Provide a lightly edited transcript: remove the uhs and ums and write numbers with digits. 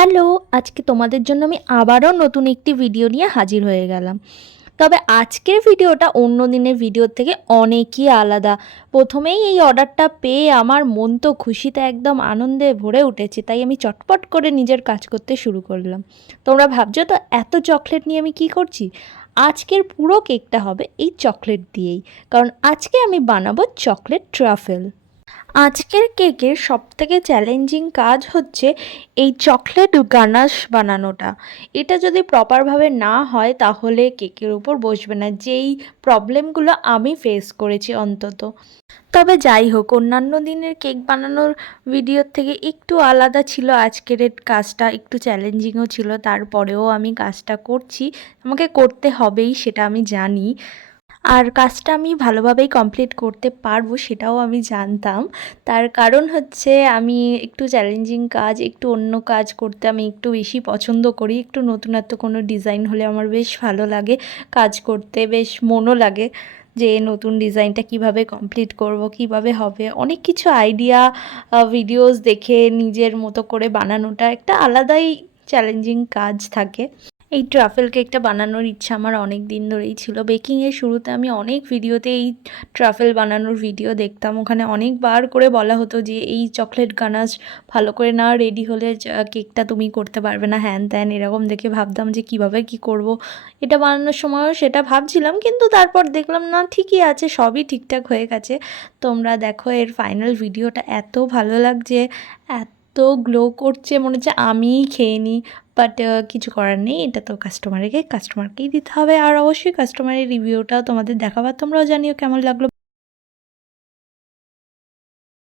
Hello, আজকে তোমাদের জন্য আমি আবারও নতুন একটি ভিডিও নিয়ে হাজির হয়ে গেলাম। তবে আজকের ভিডিওটা অন্য দিনের ভিডিওর থেকে অনেকই আলাদা। প্রথমেই এই অর্ডারটা পেয়ে আমার মন তো খুশিতে একদম আনন্দে ভরে উঠেছে, তাই আমি চটপট করে নিজের কাজ করতে শুরু করলাম। তোমরা ভাবছো তো এত চকলেট নিয়ে আমি কি করছি? আজকের পুরো কেকটা হবে এই চকলেট দিয়েই, কারণ আজকে আমি বানাবো চকলেট ট্রাফেল। আজকের কেকের সবথেকে চ্যালেঞ্জিং কাজ হচ্ছে এই চকলেট গানাশ বানানোটা। এটা যদি প্রপারভাবে না হয় তাহলে কেকের উপর বসবে না, যেই প্রবলেমগুলো আমি ফেস করেছি অন্তত। তবে যাই হোক, অন্যান্য দিনের কেক বানানোর ভিডিওর থেকে একটু আলাদা ছিল আজকের এর কাজটা, একটু চ্যালেঞ্জিংও ছিল। তারপরেও আমি কাজটা করছি, আমাকে করতে হবেই সেটা আমি জানি। আর কাজটা আমি ভালোভাবেই কমপ্লিট করতে পারবো সেটাও আমি জানতাম। তার কারণ হচ্ছে আমি একটু চ্যালেঞ্জিং কাজ, একটু অন্য কাজ করতে আমি একটু বেশি পছন্দ করি। একটু নতুনত্ব কোনো ডিজাইন হলে আমার বেশ ভালো লাগে কাজ করতে, বেশ মনও লাগে যে নতুন ডিজাইনটা কিভাবে কমপ্লিট করব, কিভাবে হবে। অনেক কিছু আইডিয়া ভিডিওস দেখে নিজের মতো করে বানানোটা একটা আলাদাই চ্যালেঞ্জিং কাজ থাকে। এই ট্রাফেল কেকটা বানানোর ইচ্ছা আমার অনেক দিন ধরেই ছিল। বেকিংয়ের শুরুতে আমি অনেক ভিডিওতে এই ট্রাফেল বানানোর ভিডিও দেখতাম। ওখানে অনেকবার করে বলা হতো যে এই চকলেট গানাশ ভালো করে না রেডি হলে কেকটা তুমি করতে পারবে না, হ্যান ত্যান এরকম দেখে ভাবতাম যে কিভাবে কি করব। এটা বানানোর সময়ও সেটা ভাবছিলাম, কিন্তু তারপর দেখলাম না, ঠিকই আছে, সবই ঠিকঠাক হয়ে গেছে। তোমরা দেখো এর ফাইনাল ভিডিওটা, এত ভালো লাগছে, এত গ্লো করছে, মনে হচ্ছে আমিই খেয়ে নিই। বাট কিছু করার নেই, এটা তো কাস্টমারকেই দিতে হবে। আর অবশ্যই কাস্টমারের রিভিউটাও তোমাদের দেখাবার, তোমরাও জানিও কেমন লাগলো।